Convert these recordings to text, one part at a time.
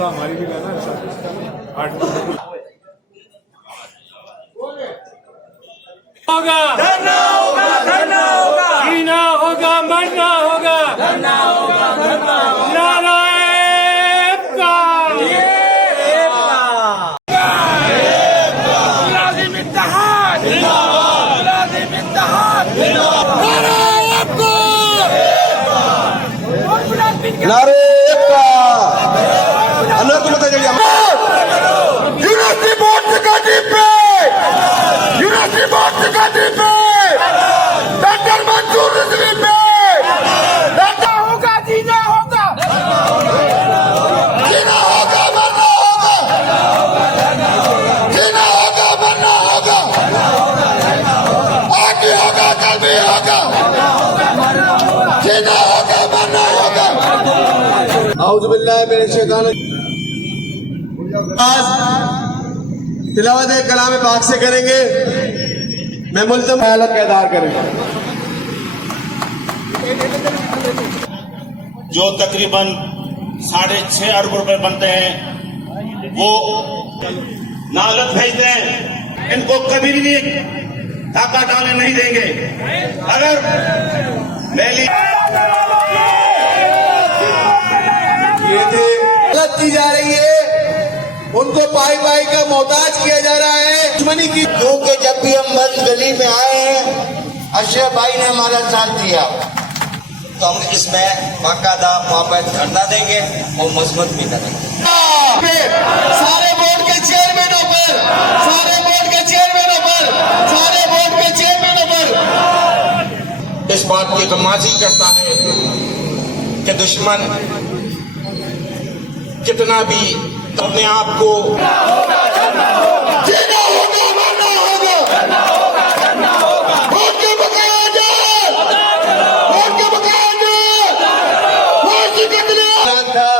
जगह हमारी भी लेना है। होगा धरना होगा, धरना होगा, जीना होगा, मरना होगा, धरना होगा, धरना होगा। मुलाजिम इत्तेहाद जिंदाबाद, मुलाजिम इत्तेहाद जिंदाबाद। नारे यूनिवर्सिटी बोर्ड से गाड़ी पे, यूनिवर्सिटी बोर्ड से गाड़ी पे, डॉक्टर मंसूर रिजवी पे धरना होगा, जीना होगा, जीना होगा, मरना होगा, जीना होगा, मरना होगा, आज भी होगा, कल भी होगा, जीना होगा, मरना होगा। औज़ु बिल्लाहि मिनश शैतानिर तिलावत कलाम पाक से करेंगे। मैं मुल्ज़म हालत का इज़हार करेंगे। जो तकरीबन 6.5 अरब रुपए बनते हैं वो नालत भेजते हैं। इनको कभी भी टाका डालने नहीं देंगे। अगर मैली ये थे गलत की जा रही है, उनको पाई पाई का मोहताज किया जा रहा है दुश्मनी की। क्योंकि जब भी हम बंद गली में आए हैं अशरफ भाई ने हमारा साथ दिया, तो हम इसमें बाकायदा वापस धरना देंगे और मजबूत भी करेंगे। सारे बोर्ड के चेयरमैनों पर, सारे बोर्ड के चेयरमैनों पर, सारे बोर्ड के चेयरमैनों पर इस बात की गमाजी करता है कि दुश्मन कितना भी अपने आप को जीना होगा, मरना होगा, वोट के बकाया दे, वोट के बकाया दे, वोट की कतले था।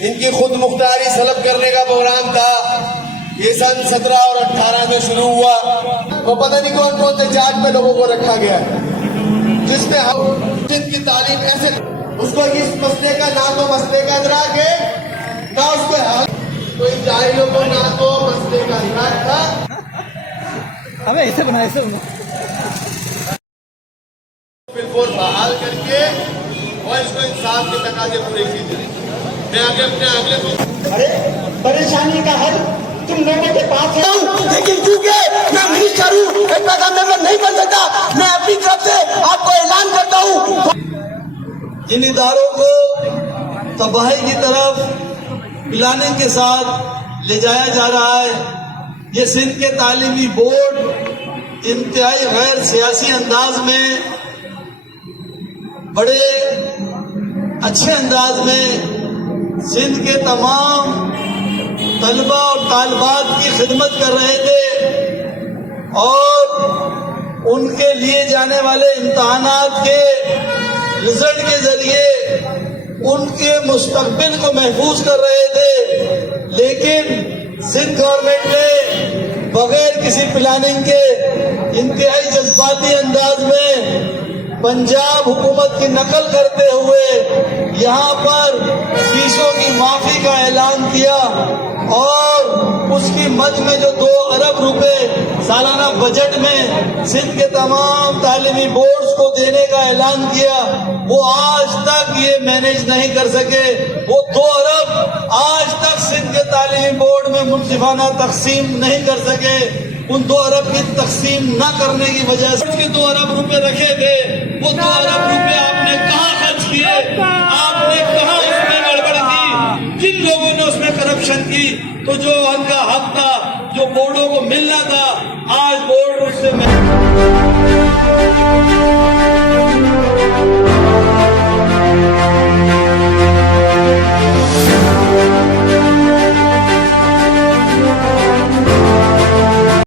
इनकी खुद मुख्तारी सलब करने का प्रोग्राम था। ये सन 17 और 18 में शुरू हुआ। तो पता नहीं कौन कौन से चार्ज पे लोगों को रखा गया, जिसमें हम जिनकी तालीम ऐसे उसको इस मसले का ना तो मसले का इदराक है ना उसको हल, तो इन जाहिलों को ना तो मसले का इदराक था। हमें ऐसे बना, ऐसे बना। बिल्कुल बहाल करके और इसको इंसाफ के तकाजे पूरे कीजिए। मैं आगे अपने अगले अरे परेशानी का हल तुम लोगों के पास है, लेकिन चूंकि मैं मिनिस्टर हूँ, एक पैसा मेंबर नहीं बन सकता, मैं अपनी तरफ से आपको ऐलान करता हूँ। इन इदारों को तबाही की तरफ प्लानिंग के साथ ले जाया जा रहा है। ये सिंध के तालीमी बोर्ड इंतहाई गैर सियासी अंदाज में, बड़े अच्छे अंदाज में सिंध के तमाम तलबा और तालिबात की खिदमत कर रहे थे और उनके लिए जाने वाले इम्तहानात के रिजल्ट के जरिए उनके मुस्तकबिल को महफूज कर रहे थे। लेकिन सिंध गवर्नमेंट ने बगैर किसी प्लानिंग के इंतहाई जज्बाती अंदाज में पंजाब हुकूमत की नकल करते हुए यहाँ पर फीसों की माफी का ऐलान किया और उसकी मद में जो 2 अरब रुपए सालाना बजट में सिंध के तमाम तालीमी बोर्ड्स को देने का ऐलान किया, वो आज तक ये मैनेज नहीं कर सके। वो 2 अरब आज तक सिंध के तालीमी बोर्ड में मुनसिफाना तकसीम नहीं कर सके। उन 2 अरब की तकसीम न करने की वजह से उसके 2 अरब रुपए रखे थे, वो 2 अरब रुपए आपने कहाँ खर्च किए, आपने कहाँ उसमें गड़बड़ की, किन लोगों ने उसमें करप्शन की। तो जो उनका हक था, जो बोर्डों को मिलना था,